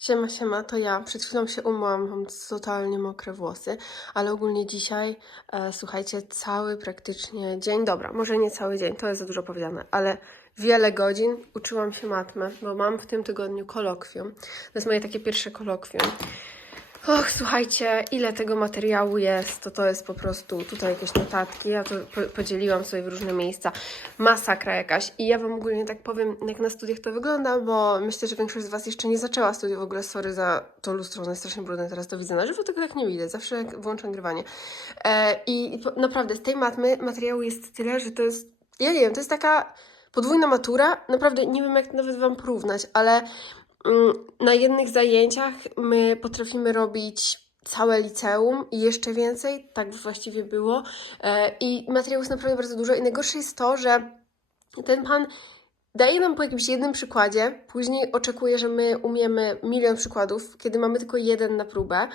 Siema, siema, to ja. Przed chwilą się umyłam, mam totalnie mokre włosy, ale ogólnie dzisiaj, e, słuchajcie, cały praktycznie dzień, dobra, może nie cały dzień, to jest za dużo powiedziane, ale wiele godzin uczyłam się matmy, bo mam w tym tygodniu kolokwium. To jest moje takie pierwsze kolokwium. Och, słuchajcie, ile tego materiału jest, to to jest po prostu, tutaj jakieś notatki, ja to po podzieliłam sobie w różne miejsca, masakra jakaś. I ja Wam ogólnie tak powiem, jak na studiach to wygląda, bo myślę, że większość z Was jeszcze nie zaczęła studiów, w ogóle sorry za to lustro, ono jest strasznie brudne, teraz to widzę na żywo, tego tak nie widać, zawsze włączam nagrywanie. E, I naprawdę z tej matmy materiału jest tyle, że to jest, ja nie wiem, to jest taka podwójna matura, naprawdę nie wiem jak nawet Wam porównać, ale Na jednych zajęciach my potrafimy robić całe liceum i jeszcze więcej, tak właściwie było. E, I materiału jest naprawdę bardzo dużo. I najgorsze jest to, że ten pan daje nam po jakimś jednym przykładzie, później oczekuje, że my umiemy milion przykładów, kiedy mamy tylko jeden na próbę.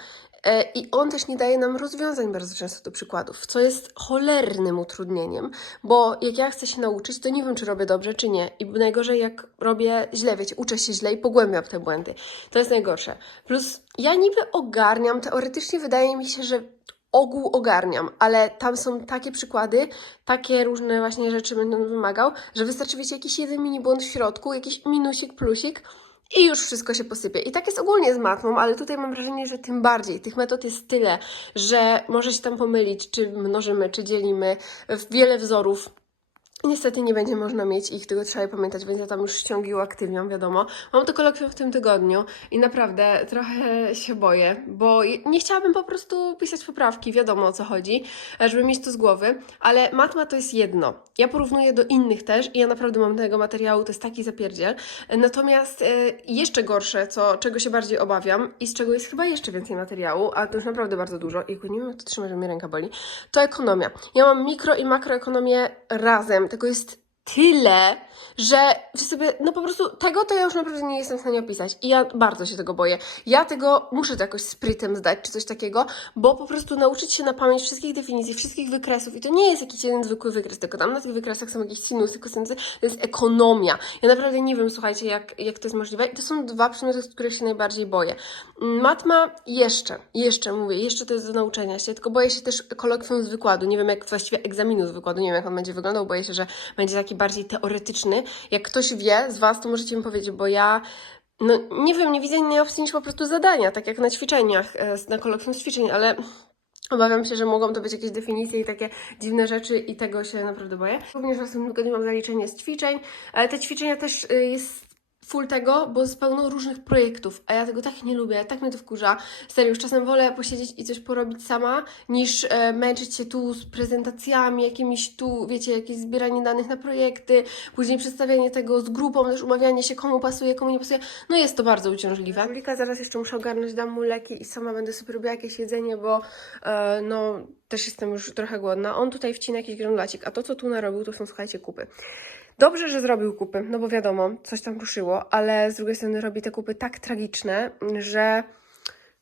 E, I on też nie daje nam rozwiązań bardzo często do przykładów, co jest cholernym utrudnieniem, bo jak ja chcę się nauczyć, to nie wiem, czy robię dobrze, czy nie. I najgorzej, jak robię źle, wiecie, uczę się źle i pogłębiam te błędy. To jest najgorsze. Plus ja niby ogarniam, teoretycznie wydaje mi się, że ogół ogarniam, ale tam są takie przykłady, takie różne właśnie rzeczy będę wymagał, że wystarczy, wiecie, jakiś jeden mini błąd w środku, jakiś minusik, plusik, i już wszystko się posypie. I tak jest ogólnie z matmą, ale tutaj mam wrażenie, że tym bardziej. Tych metod jest tyle, że może się tam pomylić, czy mnożymy, czy dzielimy. Wiele wzorów. Niestety nie będzie można mieć ich, tego trzeba pamiętać, więc ja tam już ściągi uaktywniam, wiadomo. Mam to kolokwium w tym tygodniu i naprawdę trochę się boję, bo nie chciałabym po prostu pisać poprawki, wiadomo o co chodzi, żeby mieć to z głowy, ale matma to jest jedno. Ja porównuję do innych też i ja naprawdę mam tego materiału, to jest taki zapierdziel. Natomiast e, jeszcze gorsze, co, czego się bardziej obawiam i z czego jest chyba jeszcze więcej materiału, a to już naprawdę bardzo dużo, i nie wiem jak to trzymać, że mnie ręka boli, to ekonomia. Ja mam mikro i makroekonomię razem, tego jest tyle, że sobie, no po prostu tego to ja już naprawdę nie jestem w stanie opisać i ja bardzo się tego boję. Ja tego muszę to jakoś sprytem zdać, czy coś takiego, bo po prostu nauczyć się na pamięć wszystkich definicji, wszystkich wykresów i to nie jest jakiś jeden zwykły wykres, tylko tam na tych wykresach są jakieś sinusy, kosynusy, to jest ekonomia. Ja naprawdę nie wiem, słuchajcie, jak, jak to jest możliwe i to są dwa przedmioty, z których się najbardziej boję. Matma jeszcze, jeszcze mówię, jeszcze to jest do nauczenia się, tylko boję się też kolokwium z wykładu, nie wiem jak właściwie egzaminu z wykładu, nie wiem jak on będzie wyglądał, boję się, że będzie taki bardziej teoretyczny. Jak ktoś wie z Was, to możecie mi powiedzieć, bo ja no nie wiem, nie widzę innej opcji niż po prostu zadania, tak jak na ćwiczeniach, e, na kolokwium ćwiczeń, ale obawiam się, że mogą to być jakieś definicje i takie dziwne rzeczy i tego się naprawdę boję. Również w następnym tygodniu mam zaliczenie z ćwiczeń, ale te ćwiczenia też y, jest full tego, bo jest pełno różnych projektów, a ja tego tak nie lubię, tak mnie to wkurza. Serio, już czasem wolę posiedzieć i coś porobić sama, niż e, męczyć się tu z prezentacjami, jakimiś tu, wiecie, jakieś zbieranie danych na projekty, później przedstawianie tego z grupą, też umawianie się, komu pasuje, komu nie pasuje. No jest to bardzo uciążliwe. Lika zaraz jeszcze muszę ogarnąć, dam mu leki i sama będę sobie robiła jakieś jedzenie, bo e, no też jestem już trochę głodna. On tutaj wcina jakiś granulacik, a to, co tu narobił, to są, słuchajcie, kupy. Dobrze, że zrobił kupy, no bo wiadomo, coś tam ruszyło, ale z drugiej strony robi te kupy tak tragiczne, że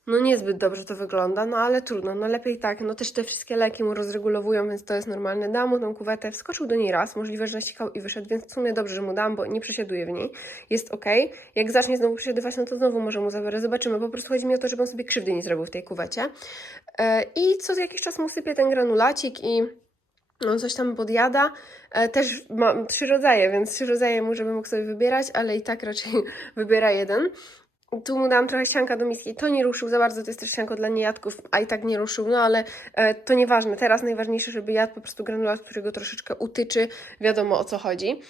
no niezbyt dobrze to wygląda, no ale trudno, no lepiej tak, no też te wszystkie leki mu rozregulowują, więc to jest normalne. Dam mu tą kuwetę, wskoczył do niej raz, możliwe, że nasikał i wyszedł, więc w sumie dobrze, że mu dam, bo nie przesiaduje w niej, jest ok. Jak zacznie znowu przesiadywać, no to znowu może mu zabiorę, zobaczymy, po prostu chodzi mi o to, żeby on sobie krzywdy nie zrobił w tej kuwecie. E, I co jakiś czas mu sypię ten granulacik i on coś tam podjada. E, Też mam trzy rodzaje, więc trzy rodzaje mu, żeby mógł sobie wybierać, ale i tak raczej wybiera jeden. Tu mu dałam trochę sianka do miski. To nie ruszył za bardzo, to jest też sianko dla niejadków, a i tak nie ruszył, no ale e, to nieważne. Teraz najważniejsze, żeby jadł po prostu granulat, którego troszeczkę utyczy. Wiadomo o co chodzi.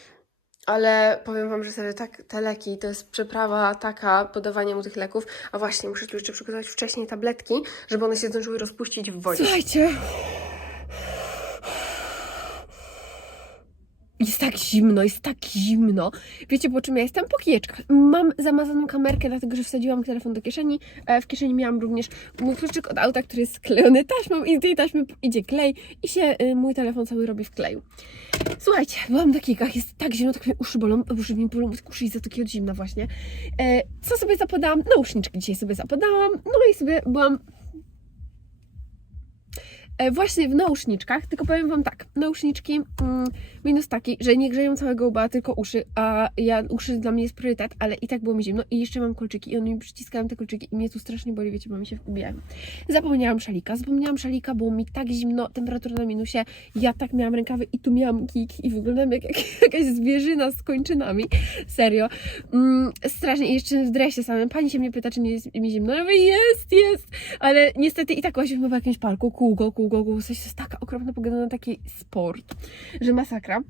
Ale powiem Wam, że tak, te leki to jest przeprawa taka, podawanie mu tych leków. A właśnie, muszę tu jeszcze przygotować wcześniej tabletki, żeby one się zdążyły rozpuścić w wodzie. Słuchajcie. Jest tak zimno, jest tak zimno. Wiecie po czym ja jestem? Po kijeczkach. Mam zamazaną kamerkę, dlatego że wsadziłam telefon do kieszeni. E, W kieszeni miałam również mój kluczyk od auta, który jest sklejony taśmą i z tej taśmy idzie klej i się y, mój telefon cały robi w kleju. Słuchajcie, byłam na kijkach, jest tak zimno, tak mnie uszy bolą, uszy mi bolą, uszy za takiego zimna właśnie. E, Co sobie zapodałam? Nauszniczki dzisiaj sobie zapodałam, no i sobie byłam właśnie w nauszniczkach, tylko powiem Wam tak, nauszniczki mm, minus taki, że nie grzeją całego łba, tylko uszy, a ja, uszy dla mnie jest priorytet, ale i tak było mi zimno i jeszcze mam kolczyki i one mi przyciskają te kolczyki i mnie tu strasznie boli, wiecie, bo mi się wbijają. Zapomniałam szalika, zapomniałam szalika, było mi tak zimno, temperatura na minusie, ja tak miałam rękawy i tu miałam kik i wyglądam jak, jak jakaś zwierzyna z kończynami, serio. Mm, strasznie i jeszcze w dresie samym, pani się mnie pyta, czy nie jest mi zimno, ja mówię, jest, jest, ale niestety i tak właśnie w jakimś parku, kółko, kółko, kółko, coś to jest taka okropna pogoda na taki sport, że masakra.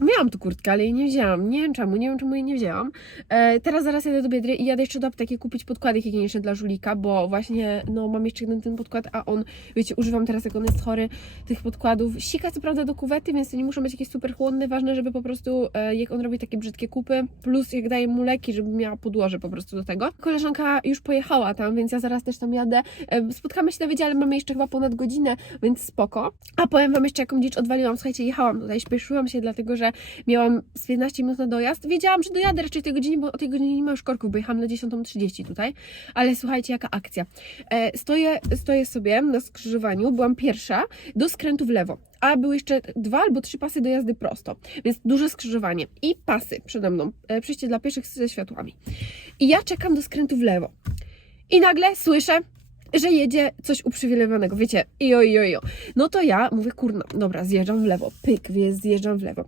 Miałam tu kurtkę, ale jej nie wzięłam. Nie wiem czemu, nie wiem czemu jej nie wzięłam. E, teraz zaraz jadę do Biedry i jadę jeszcze do apteki kupić podkłady higieniczne dla żulika, bo właśnie, no mam jeszcze jeden ten podkład, a on, wiecie, używam teraz jak on jest chory, tych podkładów. Sika co prawda do kuwety, więc to nie muszą być jakieś super chłodne. Ważne, żeby po prostu, e, jak on robi takie brzydkie kupy, plus jak daje mu leki, żeby miała podłoże po prostu do tego. Koleżanka już pojechała tam, więc ja zaraz też tam jadę. E, spotkamy się na wydziale, mamy jeszcze chyba ponad godzinę, więc spoko. A powiem Wam jeszcze, jaką dzicz odwaliłam. Słuchajcie, jechałam tutaj, śpieszyłam się, dlatego że miałam z 15 minut na dojazd. Wiedziałam, że dojadę raczej tej godzinie, bo o tej godzinie nie ma już korków, bo jechałam na 10.30 tutaj. Ale słuchajcie, jaka akcja. E, stoję, stoję sobie na skrzyżowaniu, byłam pierwsza, do skrętu w lewo. A były jeszcze dwa albo trzy pasy do jazdy prosto, więc duże skrzyżowanie. I pasy przede mną, e, przejście dla pieszych ze światłami. I ja czekam do skrętu w lewo. I nagle słyszę, że jedzie coś uprzywilejowanego, wiecie, ijo, ijo, ijo. No to ja mówię, kurna, dobra, zjeżdżam w lewo, pyk, wie, zjeżdżam w lewo.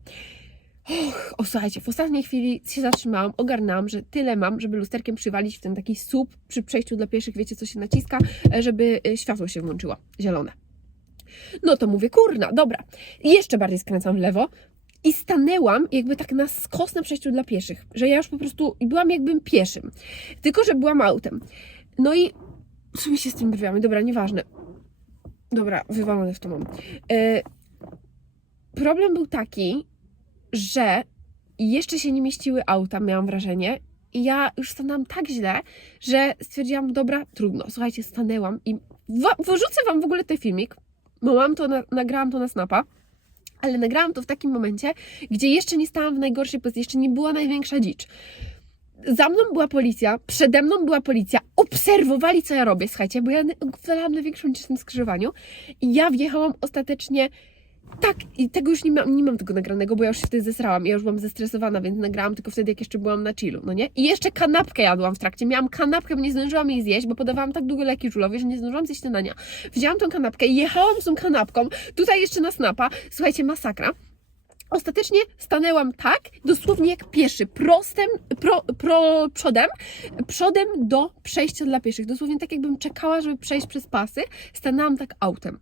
Och, o słuchajcie, w ostatniej chwili się zatrzymałam, ogarnęłam, że tyle mam, żeby lusterkiem przywalić w ten taki słup przy przejściu dla pieszych, wiecie, co się naciska, e, żeby e, światło się włączyło, zielone. No to mówię, kurna, dobra. I jeszcze bardziej skręcam w lewo, i stanęłam jakby tak na skos na przejściu dla pieszych, że ja już po prostu byłam jakbym pieszym, tylko że byłam autem. No i co mi się z tymi brwiami? Dobra, nieważne. Dobra, wywalone w to mam. E, problem był taki, że jeszcze się nie mieściły auta, miałam wrażenie. I ja już stanęłam tak źle, że stwierdziłam, dobra, trudno. Słuchajcie, stanęłam i wyrzucę Wam w ogóle ten filmik, bo mam to, na- nagrałam to na snapa, ale nagrałam to w takim momencie, gdzie jeszcze nie stałam w najgorszej pozycji, jeszcze nie była największa dzicz. Za mną była policja, przede mną była policja, obserwowali co ja robię, słuchajcie, bo ja wylałam największą w tym skrzyżowaniu i ja wjechałam ostatecznie tak, i tego już nie mam, nie mam tego nagranego, bo ja już się wtedy zesrałam, ja już byłam zestresowana, więc nagrałam tylko wtedy, jak jeszcze byłam na chillu, no nie? I jeszcze kanapkę jadłam w trakcie, miałam kanapkę, bo nie zdążyłam jej zjeść, bo podawałam tak długo leki żulowi, że nie zdążyłam zjeść śniadania. Wzięłam tą kanapkę i jechałam z tą kanapką, tutaj jeszcze na snapa, słuchajcie, masakra. Ostatecznie stanęłam tak, dosłownie jak pieszy, prostem, pro, pro, przodem, przodem do przejścia dla pieszych. Dosłownie tak, jakbym czekała, żeby przejść przez pasy, stanęłam tak autem.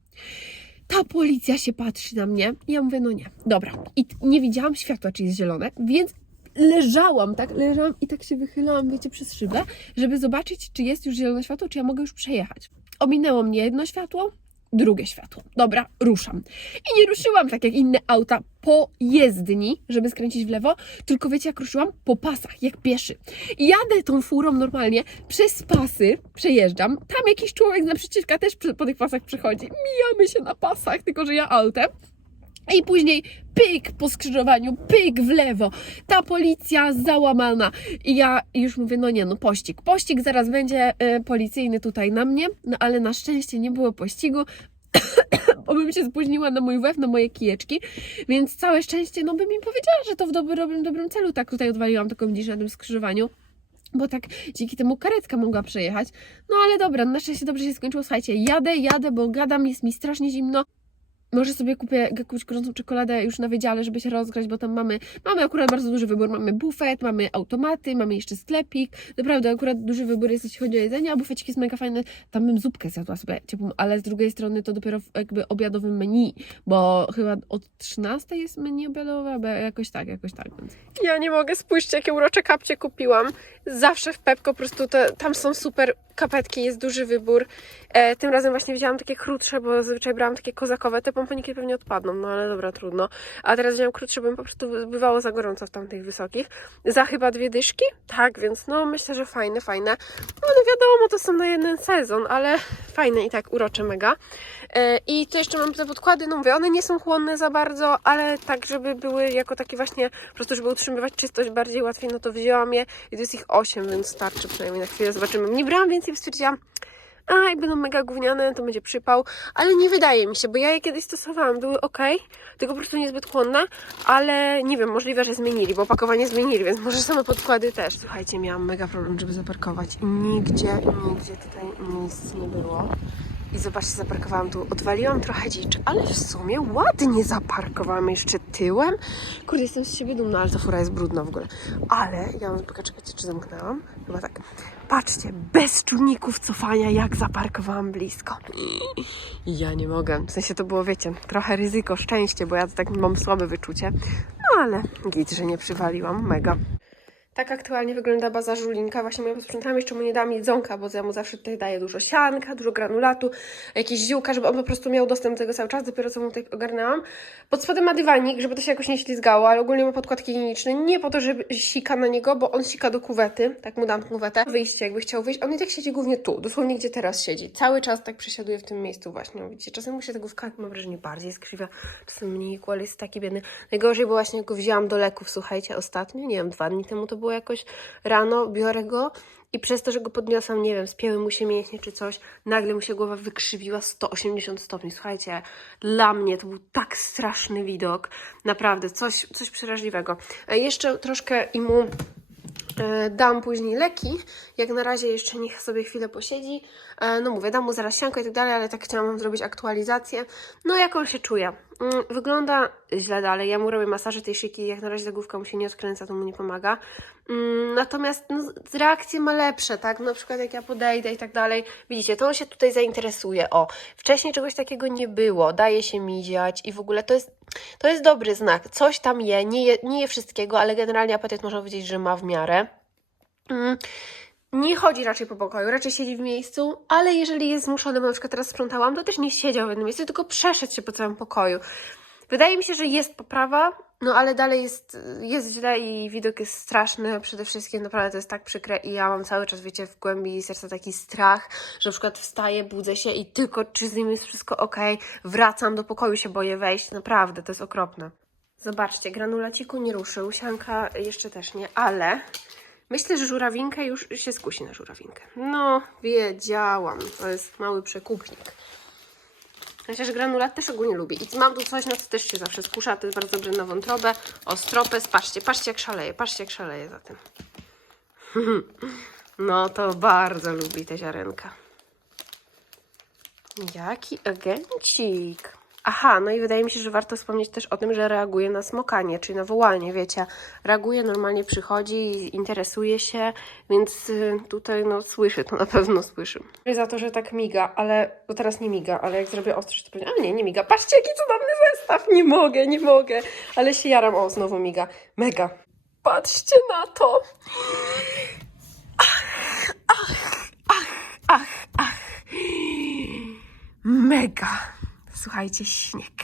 Ta policja się patrzy na mnie. I ja mówię, no nie, dobra. I nie widziałam światła, czy jest zielone, więc leżałam, tak? Leżałam i tak się wychylałam, wiecie, przez szybę, żeby zobaczyć, czy jest już zielone światło, czy ja mogę już przejechać. Ominęło mnie jedno światło, drugie światło. Dobra, ruszam. I nie ruszyłam tak jak inne auta po jezdni, żeby skręcić w lewo, tylko wiecie jak ruszyłam? Po pasach, jak pieszy. I jadę tą furą normalnie, przez pasy przejeżdżam, tam jakiś człowiek naprzeciwka też po tych pasach przechodzi. Mijamy się na pasach, tylko że ja autem. I później pyk po skrzyżowaniu, pyk w lewo. Ta policja załamana. I ja już mówię, no nie, no pościg. Pościg zaraz będzie e, policyjny tutaj na mnie, no ale na szczęście nie było pościgu, bo bym się spóźniła na mój łeb, na moje kijeczki, więc całe szczęście, no by mi powiedziała, że to w dobry, dobrym, dobrym celu tak tutaj odwaliłam taką dziś na tym skrzyżowaniu. Bo tak dzięki temu karetka mogła przejechać. No ale dobra, na szczęście dobrze się skończyło. Słuchajcie, jadę, jadę, bo gadam, jest mi strasznie zimno. Może sobie kupię jakąś gorącą czekoladę już na wydziale, żeby się rozgrać, bo tam mamy, mamy akurat bardzo duży wybór. Mamy bufet, mamy automaty, mamy jeszcze sklepik. Naprawdę akurat duży wybór jest, jeśli chodzi o jedzenie, a bufecik jest mega fajny. Tam bym zupkę zjadła sobie ciepłą, ale z drugiej strony to dopiero jakby obiadowym menu, bo chyba od 13 jest menu obiadowe, albo jakoś tak, jakoś tak. Więc. Ja nie mogę, spójrzcie, jakie urocze kapcie kupiłam. Zawsze w Pepko po prostu te, tam są super kapetki, jest duży wybór. E, tym razem właśnie wzięłam takie krótsze, bo zazwyczaj brałam takie kozakowe. Te pomponiki pewnie odpadną, no ale dobra, trudno. A teraz wziąłam krótsze, bo mi po prostu bywało za gorąco w tamtych wysokich. Za chyba dwie dyszki? Tak, więc no myślę, że fajne, fajne. No ale wiadomo, to są na jeden sezon, ale fajne i tak, urocze mega. E, I to jeszcze mam te podkłady, no mówię, one nie są chłonne za bardzo, ale tak, żeby były jako takie właśnie, po prostu żeby utrzymywać czystość bardziej łatwiej, no to wzięłam je i to jest ich 8, więc starczy przynajmniej na chwilę, zobaczymy. Nie brałam więcej, stwierdziłam, a jak będą mega gówniane, to będzie przypał, ale nie wydaje mi się, bo ja je kiedyś stosowałam, były ok, tylko po prostu niezbyt chłonne, ale nie wiem, możliwe, że zmienili, bo opakowanie zmienili, więc może same podkłady też. Słuchajcie, miałam mega problem, żeby zaparkować i nigdzie, nigdzie tutaj miejsc nie było. I zobaczcie, zaparkowałam tu, odwaliłam trochę dzicz, ale w sumie ładnie zaparkowałam jeszcze tyłem. Kurde, jestem z siebie dumna, ale ta fura jest brudna w ogóle. Ale ja mam tylko czekajcie, czy zamknęłam? Chyba tak. Patrzcie, bez czujników cofania, jak zaparkowałam blisko. I ja nie mogę. W sensie to było, wiecie, trochę ryzyko, szczęście, bo ja tak mam słabe wyczucie. No ale git, że nie przywaliłam. Mega. Tak aktualnie wygląda baza żulinka. Właśnie moja posprzątałam, jeszcze mu nie dałam jedzonka, bo ja mu zawsze tutaj daję dużo sianka, dużo granulatu, jakieś ziółka, żeby on po prostu miał dostęp do tego cały czas. Dopiero co mu tutaj ogarnęłam. Pod spodem ma dywanik, żeby to się jakoś nie ślizgało, ale ogólnie ma podkład higieniczny. Nie po to, żeby sika na niego, bo on sika do kuwety. Tak mu dam kuwetę. Wyjście, jakby chciał wyjść. On i tak siedzi głównie tu, dosłownie gdzie teraz siedzi. Cały czas tak przesiaduje w tym miejscu właśnie. Widzicie, czasem mu się tego wkład, mam wrażenie, bardziej skrzywia, czasem mniej, ale jest taki biedny. Najgorzej było właśnie, go wzięłam do leków, słuchajcie, ostatnio, nie wiem, dwa dni temu to było jakoś rano, biorę go i przez to, że go podniosłam, nie wiem, spięły mu się mięśnie czy coś, nagle mu się głowa wykrzywiła 180 stopni. Słuchajcie, dla mnie to był tak straszny widok. Naprawdę, coś, coś przeraźliwego. E, Jeszcze troszkę i mu e, dam później leki. Jak na razie jeszcze niech sobie chwilę posiedzi. E, No mówię, dam mu zaraz sianko i tak dalej, ale tak chciałam zrobić aktualizację. No jak on się czuje? Mm, Wygląda źle dalej. Ja mu robię masaże tej szyki, jak na razie ta główka mu się nie odkręca, to mu nie pomaga. Mm, Natomiast no, reakcje ma lepsze, tak? Na przykład jak ja podejdę i tak dalej. Widzicie, to on się tutaj zainteresuje. O, wcześniej czegoś takiego nie było. Daje się miziać i w ogóle to jest, to jest dobry znak. Coś tam je, nie je, nie je wszystkiego, ale generalnie apetyt można powiedzieć, że ma w miarę. Nie chodzi raczej po pokoju, raczej siedzi w miejscu, ale jeżeli jest zmuszony, bo na przykład teraz sprzątałam, to też nie siedział w jednym miejscu, tylko przeszedł się po całym pokoju. Wydaje mi się, że jest poprawa, no ale dalej jest, jest źle i widok jest straszny. Przede wszystkim naprawdę to jest tak przykre i ja mam cały czas, wiecie, w głębi serca taki strach, że na przykład wstaję, budzę się i tylko czy z nim jest wszystko ok, wracam do pokoju, się boję wejść. Naprawdę, to jest okropne. Zobaczcie, granulaciku nie ruszył, sianka jeszcze też nie, ale myślę, że żurawinkę już się skusi na żurawinkę. No, wiedziałam, to jest mały przekupnik. Chociaż granulat też ogólnie lubię. I mam tu coś, na co też się zawsze skusza. To jest bardzo dobre na wątrobę. Ostropes. Patrzcie, patrzcie jak szaleje. Patrzcie jak szaleje za tym. No to bardzo lubi te ziarenka. Jaki agencik. Aha, no i wydaje mi się, że warto wspomnieć też o tym, że reaguje na smokanie, czyli na wołanie, wiecie. Reaguje, normalnie przychodzi, interesuje się, więc y, tutaj no słyszy, to na pewno słyszy. Za to, że tak miga, ale bo teraz nie miga, ale jak zrobię ostrość, to pewnie, a nie, nie miga. Patrzcie, jaki cudowny zestaw, nie mogę, nie mogę, ale się jaram, o, znowu miga. Mega. Patrzcie na to. Ach, ach, ach, ach, ach. Mega. Słuchajcie, śnieg.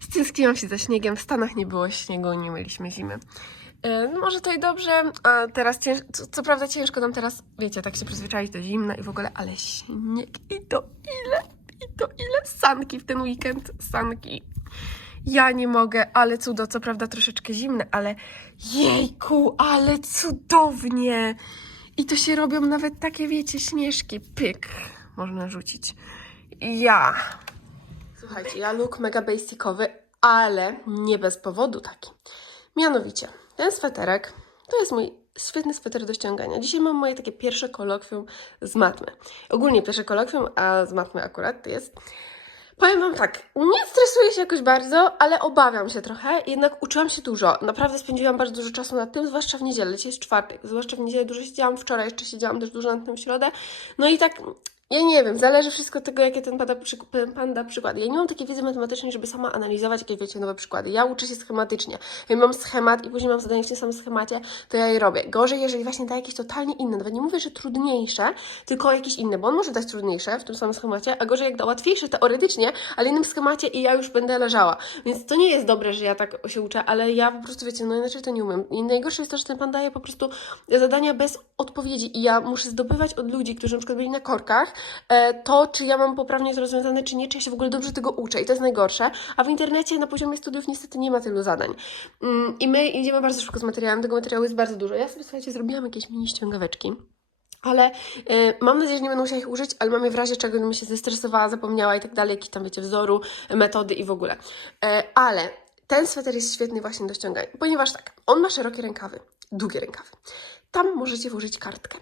Stęskniłam się za śniegiem. W Stanach nie było śniegu, nie mieliśmy zimy. E, No może to i dobrze, a teraz cięż... co, co prawda ciężko nam teraz, wiecie, tak się przyzwyczaić do zimna i w ogóle, ale śnieg i to ile, i to ile sanki w ten weekend, sanki. Ja nie mogę, ale cudo, co prawda troszeczkę zimne, ale jejku, ale cudownie. I to się robią nawet takie, wiecie, śnieżki, pyk, można rzucić. Ja. Słuchajcie, ja look mega basicowy, ale nie bez powodu taki. Mianowicie, ten sweterek to jest mój świetny sweter do ściągania. Dzisiaj mam moje takie pierwsze kolokwium z matmy. Ogólnie pierwsze kolokwium, a z matmy akurat jest. Powiem Wam tak, nie stresuję się jakoś bardzo, ale obawiam się trochę, jednak uczyłam się dużo. Naprawdę spędziłam bardzo dużo czasu nad tym, zwłaszcza w niedzielę. Dzisiaj jest czwartek, zwłaszcza w niedzielę dużo siedziałam, wczoraj jeszcze siedziałam też dużo nad tym w środę. No i tak, ja nie wiem, zależy wszystko od tego, jakie ten panda, panda przykłady. Ja nie mam takiej wiedzy matematycznej, żeby sama analizować jakieś, wiecie, nowe przykłady. Ja uczę się schematycznie. Ja mam schemat i później mam zadanie w tym samym schemacie, to ja je robię. Gorzej, jeżeli właśnie da jakieś totalnie inne, nawet nie mówię, że trudniejsze, tylko jakieś inne, bo on może dać trudniejsze w tym samym schemacie, a gorzej jak da łatwiejsze teoretycznie, ale innym schemacie i ja już będę leżała. Więc to nie jest dobre, że ja tak się uczę, ale ja po prostu, wiecie, no inaczej to nie umiem. I najgorsze jest to, że ten pan daje po prostu zadania bez odpowiedzi i ja muszę zdobywać od ludzi, którzy na przykład byli na korkach, to, czy ja mam poprawnie zrozumiane, czy nie, czy ja się w ogóle dobrze tego uczę. I to jest najgorsze. A w internecie na poziomie studiów niestety nie ma tylu zadań. Mm, I my idziemy bardzo szybko z materiałem. Tego materiału jest bardzo dużo. Ja sobie, słuchajcie, zrobiłam jakieś mini ściągaweczki. Ale y, mam nadzieję, że nie będę musiała ich użyć, ale mam w razie czego bym się zestresowała, zapomniała i tak dalej, jakiś tam wiecie, wzoru, metody i w ogóle. E, ale ten sweter jest świetny właśnie do ściągania, ponieważ tak, on ma szerokie rękawy, długie rękawy. Tam możecie włożyć kartkę,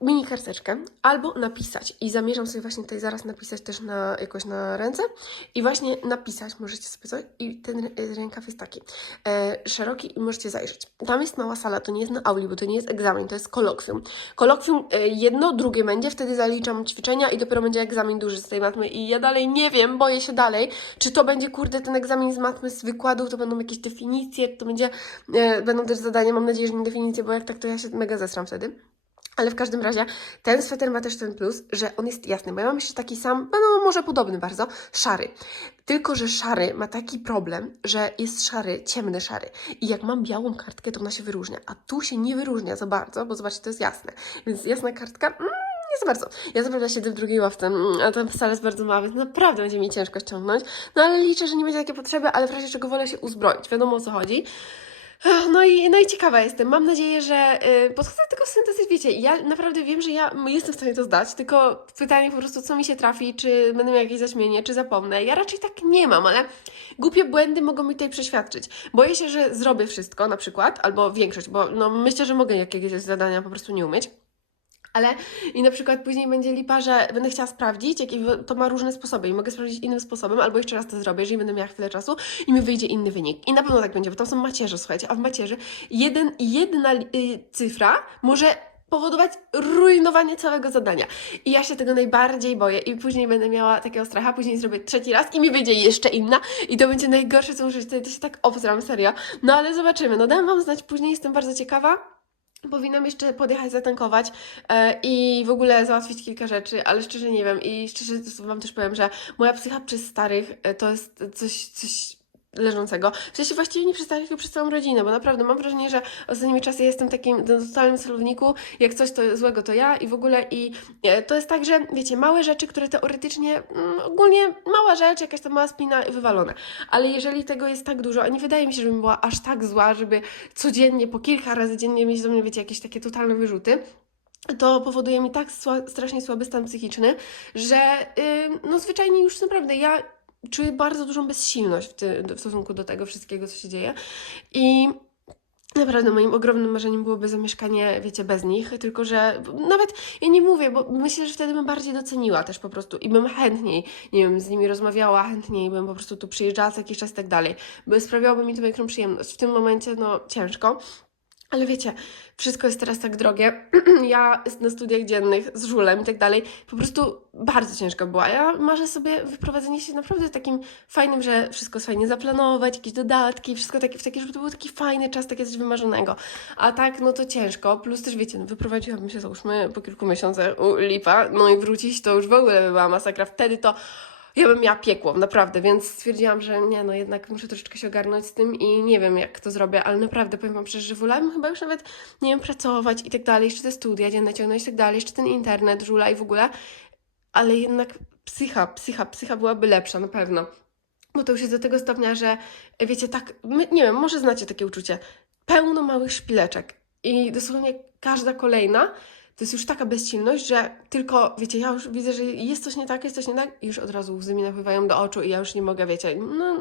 mini karteczkę, albo napisać. I zamierzam sobie właśnie tutaj zaraz napisać też na, jakoś na ręce. I właśnie napisać możecie sobie coś. I ten rę- rękaw jest taki e, szeroki i możecie zajrzeć. Tam jest mała sala, to nie jest na auli, bo to nie jest egzamin, to jest kolokwium. Kolokwium e, jedno, drugie będzie, wtedy zaliczam ćwiczenia i dopiero będzie egzamin duży z tej matmy. I ja dalej nie wiem, boję się dalej, czy to będzie, kurde, ten egzamin z matmy, z wykładów, to będą jakieś definicje, to będzie, e, będą też zadania, mam nadzieję, że nie definicje, bo jak tak, to ja się mega zesram wtedy. Ale w każdym razie ten sweter ma też ten plus, że on jest jasny, bo ja mam jeszcze taki sam, no może podobny bardzo, szary. Tylko, że szary ma taki problem, że jest szary, ciemny szary. I jak mam białą kartkę, to ona się wyróżnia. A tu się nie wyróżnia za bardzo, bo zobaczcie, to jest jasne. Więc jasna kartka, mm, nie za bardzo. Ja zaprawdę siedzę w drugiej ławce, mm, a tam wcale jest bardzo mały, więc naprawdę będzie mi ciężko ściągnąć. No ale liczę, że nie będzie takiej potrzeby, ale w razie czego wolę się uzbroić. Wiadomo o co chodzi. No i, no i ciekawa jestem. Mam nadzieję, że y, podchodzę tego w syntezy, wiecie, ja naprawdę wiem, że ja jestem w stanie to zdać, tylko pytanie po prostu, co mi się trafi, czy będę miała jakieś zaśmienie, czy zapomnę. Ja raczej tak nie mam, ale głupie błędy mogą mi tutaj przeświadczyć. Boję się, że zrobię wszystko na przykład, albo większość, bo no, myślę, że mogę jakieś zadania po prostu nie umieć. Ale i na przykład później będzie lipa, że będę chciała sprawdzić, jakie to ma różne sposoby i mogę sprawdzić innym sposobem, albo jeszcze raz to zrobię, jeżeli będę miała chwilę czasu i mi wyjdzie inny wynik. I na pewno tak będzie, bo tam są macierze, słuchajcie, a w macierzy jeden, jedna y, cyfra może powodować rujnowanie całego zadania. I ja się tego najbardziej boję i później będę miała takiego stracha, później zrobię trzeci raz i mi wyjdzie jeszcze inna i to będzie najgorsze, co muszę to się tak obsram, serio. No ale zobaczymy, no dam Wam znać później, jestem bardzo ciekawa. Powinnam jeszcze podjechać, zatankować e, i w ogóle załatwić kilka rzeczy, ale szczerze nie wiem. I szczerze Wam też powiem, że moja psycha przez starych e, to jest coś, coś leżącego. W sensie właściwie nie przez tylko przez całą rodzinę, bo naprawdę mam wrażenie, że ostatnimi czasy jestem takim totalnym celowniku, jak coś to złego to ja i w ogóle i e, to jest tak, że wiecie, małe rzeczy, które teoretycznie mm, ogólnie mała rzecz, jakaś tam mała spina wywalone, ale jeżeli tego jest tak dużo, a nie wydaje mi się, żebym była aż tak zła, żeby codziennie, po kilka razy dziennie mieć do mnie, wiecie, jakieś takie totalne wyrzuty, to powoduje mi tak sła, strasznie słaby stan psychiczny, że yy, no zwyczajnie już naprawdę ja czuję bardzo dużą bezsilność w, ty, w stosunku do tego wszystkiego, co się dzieje i Naprawdę moim ogromnym marzeniem byłoby zamieszkanie, wiecie, bez nich, tylko że nawet ja nie mówię, bo myślę, że wtedy bym bardziej doceniła też po prostu i bym chętniej, nie wiem, z nimi rozmawiała, chętniej bym po prostu tu przyjeżdżała co jakiś czas i tak dalej, bo sprawiałoby mi to wielką przyjemność. W tym momencie, no, ciężko. Ale wiecie, wszystko jest teraz tak drogie. ja na studiach dziennych z żulem i tak dalej, po prostu bardzo ciężko była. Ja marzę sobie wyprowadzenie się naprawdę takim fajnym, że wszystko jest fajnie zaplanować, jakieś dodatki, wszystko takie, w żeby to był taki fajny czas, takie coś wymarzonego. A tak, no to ciężko. Plus też wiecie, no, wyprowadziłabym się, załóżmy, po kilku miesiącach u lipa, no i wrócić to już w ogóle by była masakra. Wtedy to ja bym miała piekło, naprawdę, więc stwierdziłam, że nie, no jednak muszę troszeczkę się ogarnąć z tym i nie wiem, jak to zrobię, ale naprawdę powiem Wam szczerze, że wolałabym chyba już nawet, nie wiem, pracować i tak dalej, jeszcze te studia dzienne ciągnąć i tak dalej, jeszcze ten internet, żula i w ogóle, ale jednak psycha, psycha, psycha byłaby lepsza, na pewno. Bo to już jest do tego stopnia, że wiecie, tak, my, nie wiem, może znacie takie uczucie, pełno małych szpileczek i dosłownie każda kolejna to jest już taka bezsilność, że tylko, wiecie, ja już widzę, że jest coś nie tak, jest coś nie tak i już od razu łzy mi napływają do oczu i ja już nie mogę, wiecie, no,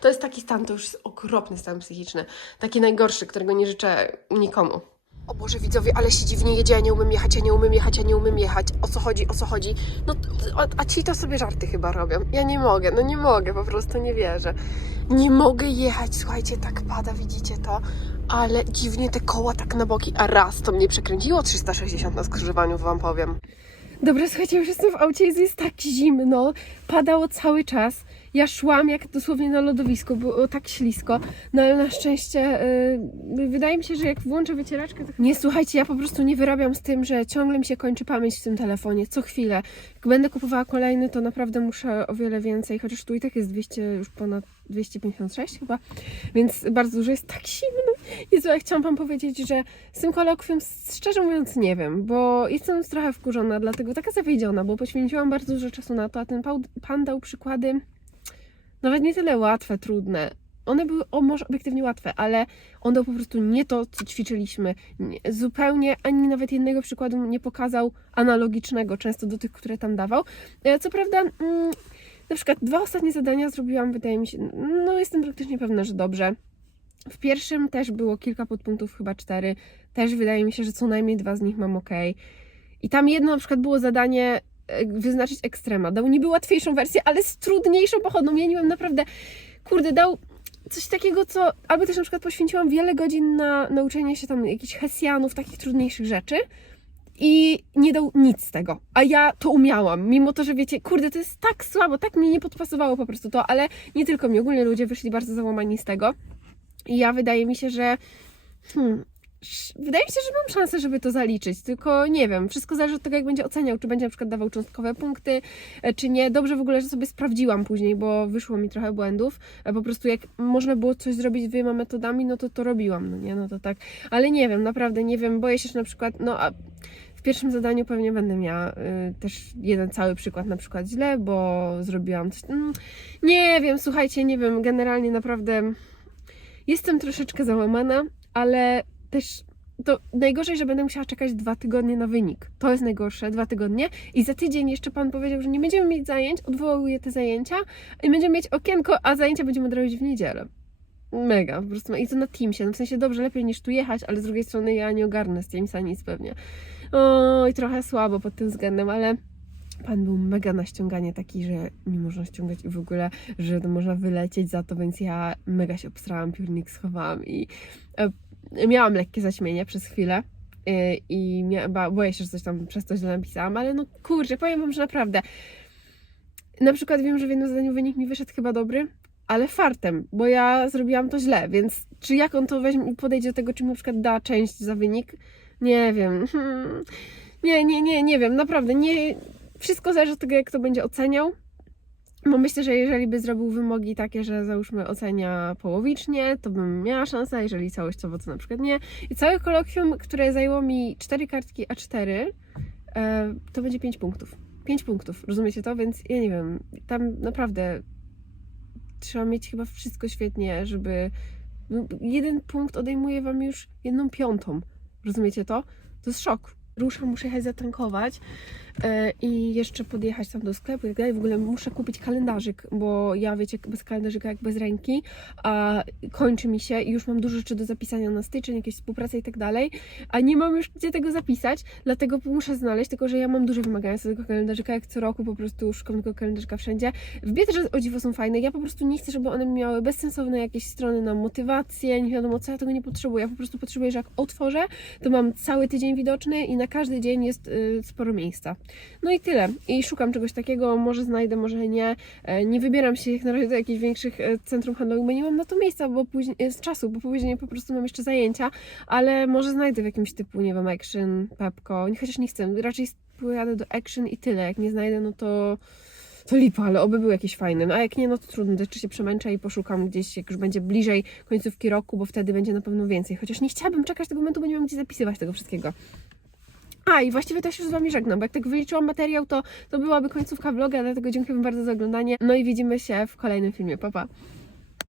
to jest taki stan, to już jest okropny stan psychiczny, taki najgorszy, którego nie życzę nikomu. O Boże, widzowie, ale się dziwnie jedzie, ja nie umiem jechać, ja nie umiem jechać, ja nie umiem jechać. O co chodzi, o co chodzi? No, a, ci to sobie żarty chyba robią. Ja nie mogę, no nie mogę, po prostu nie wierzę. Nie mogę jechać, słuchajcie, tak pada, widzicie to? Ale dziwnie te koła tak na boki, a raz to mnie przekręciło 360 na skrzyżowaniu, wam powiem. Dobra, słuchajcie, już jestem w aucie, jest, jest tak zimno, padało cały czas. Ja szłam jak dosłownie na lodowisku, było tak ślisko, no ale na szczęście yy, wydaje mi się, że jak włączę wycieraczkę, to... Nie, słuchajcie, ja po prostu nie wyrabiam z tym, że ciągle mi się kończy pamięć w tym telefonie, co chwilę. Jak będę kupowała kolejny, to naprawdę muszę o wiele więcej, chociaż tu i tak jest 200, już ponad 256 chyba, więc bardzo dużo jest tak zimno. Jezu, ja chciałam Wam powiedzieć, że z tym kolokwium szczerze mówiąc nie wiem, bo jestem trochę wkurzona, dlatego taka zawiedziona, bo poświęciłam bardzo dużo czasu na to, a ten pan dał przykłady nawet nie tyle łatwe, trudne. one były o, może obiektywnie łatwe, ale one po prostu nie to, co ćwiczyliśmy. Nie, zupełnie ani nawet jednego przykładu nie pokazał analogicznego, często do tych, które tam dawał. E, Co prawda, mm, na przykład dwa ostatnie zadania zrobiłam, wydaje mi się, no jestem praktycznie pewna, że dobrze. W pierwszym też było kilka podpunktów, chyba cztery. Też wydaje mi się, że co najmniej dwa z nich mam ok. I tam jedno na przykład było zadanie wyznaczyć ekstrema. Dał niby łatwiejszą wersję, ale z trudniejszą pochodną. Ja nie wiem, naprawdę, kurde, dał coś takiego, co... Albo też na przykład poświęciłam wiele godzin na nauczenie się tam jakichś hesjanów, takich trudniejszych rzeczy i nie dał nic z tego. A ja to umiałam, mimo to, że wiecie, kurde, to jest tak słabo, tak mi nie podpasowało po prostu to, ale nie tylko mi, ogólnie ludzie wyszli bardzo załamani z tego. I ja wydaje mi się, że hmm, wydaje mi się, że mam szansę, żeby to zaliczyć, tylko nie wiem, wszystko zależy od tego, jak będzie oceniał, czy będzie na przykład dawał cząstkowe punkty, e, czy nie. Dobrze w ogóle, że sobie sprawdziłam później, bo wyszło mi trochę błędów. E, Po prostu jak można było coś zrobić dwiema metodami, no to to robiłam, no nie, no to tak. Ale nie wiem, naprawdę nie wiem, boję się, że na przykład, no a w pierwszym zadaniu pewnie będę miała y, też jeden cały przykład na przykład źle, bo zrobiłam coś. Mm, nie wiem, słuchajcie, nie wiem, generalnie naprawdę jestem troszeczkę załamana, ale też to najgorzej, że będę musiała czekać dwa tygodnie na wynik. To jest najgorsze, dwa tygodnie. I za tydzień jeszcze pan powiedział, że nie będziemy mieć zajęć, odwołuje te zajęcia i będziemy mieć okienko, a zajęcia będziemy robić w niedzielę. Mega, po prostu. I to na Teamsie. No w sensie dobrze, lepiej niż tu jechać, ale z drugiej strony ja nie ogarnę z Teamsa nic pewnie. Oj, trochę słabo pod tym względem, ale pan był mega na ściąganie taki, że nie można ściągać i w ogóle, że to można wylecieć za to, więc ja mega się obstrałam, piórnik schowałam i e, miałam lekkie zaćmienie przez chwilę. e, I mia- boję się, że coś tam przez to źle napisałam, ale no kurczę, powiem wam, że naprawdę. Na przykład wiem, że w jednym zadaniu wynik mi wyszedł chyba dobry, ale fartem, bo ja zrobiłam to źle, więc czy jak on to weźmie, podejdzie do tego, czy mi na przykład da część za wynik, nie wiem. Hmm. Nie, nie, nie, nie wiem, naprawdę nie. Wszystko zależy od tego, jak to będzie oceniał. Bo myślę, że jeżeli by zrobił wymogi takie, że załóżmy ocenia połowicznie, to bym miała szansę, jeżeli całościowo, to na przykład nie. I całe kolokwium, które zajęło mi 4 kartki A4, e, to będzie 5 punktów. 5 punktów, rozumiecie to? Więc ja nie wiem, tam naprawdę trzeba mieć chyba wszystko świetnie, żeby. no, Jeden punkt odejmuje wam już jedną piątą. Rozumiecie to? To jest szok. Ruszam, muszę jechać zatankować i jeszcze podjechać tam do sklepu i tak dalej. W ogóle muszę kupić kalendarzyk, bo ja wiecie, bez kalendarzyka jak bez ręki, a kończy mi się i już mam dużo rzeczy do zapisania na styczeń, jakieś współprace i tak dalej, a nie mam już gdzie tego zapisać, dlatego muszę znaleźć, tylko że ja mam duże wymagania do tego kalendarzyka, jak co roku po prostu szukam tego kalendarzyka wszędzie. W Biedrze o dziwo są fajne, ja po prostu nie chcę, żeby one miały bezsensowne jakieś strony na motywację, nie wiadomo co, ja tego nie potrzebuję, ja po prostu potrzebuję, że jak otworzę, to mam cały tydzień widoczny i na każdy dzień jest y, sporo miejsca. No i tyle. I szukam czegoś takiego, może znajdę, może nie. E, Nie wybieram się jak na razie do jakichś większych e, centrum handlowych, bo nie mam na to miejsca, bo później, e, z czasu, bo później po prostu mam jeszcze zajęcia, ale może znajdę w jakimś typu, nie wiem, Action, Pepko, chociaż nie chcę, raczej pojadę do Action i tyle. Jak nie znajdę, no to to lipa, ale oby był jakiś fajny. No a jak nie, no to trudno, to jeszcze się przemęczę i poszukam gdzieś, jak już będzie bliżej końcówki roku, bo wtedy będzie na pewno więcej. Chociaż nie chciałabym czekać tego momentu, bo nie mam gdzie zapisywać tego wszystkiego. A i właściwie też już z Wami żegnam, bo jak tak wyliczyłam materiał, to, to byłaby końcówka vloga, dlatego dziękuję bardzo za oglądanie. No i widzimy się w kolejnym filmie. Pa, pa.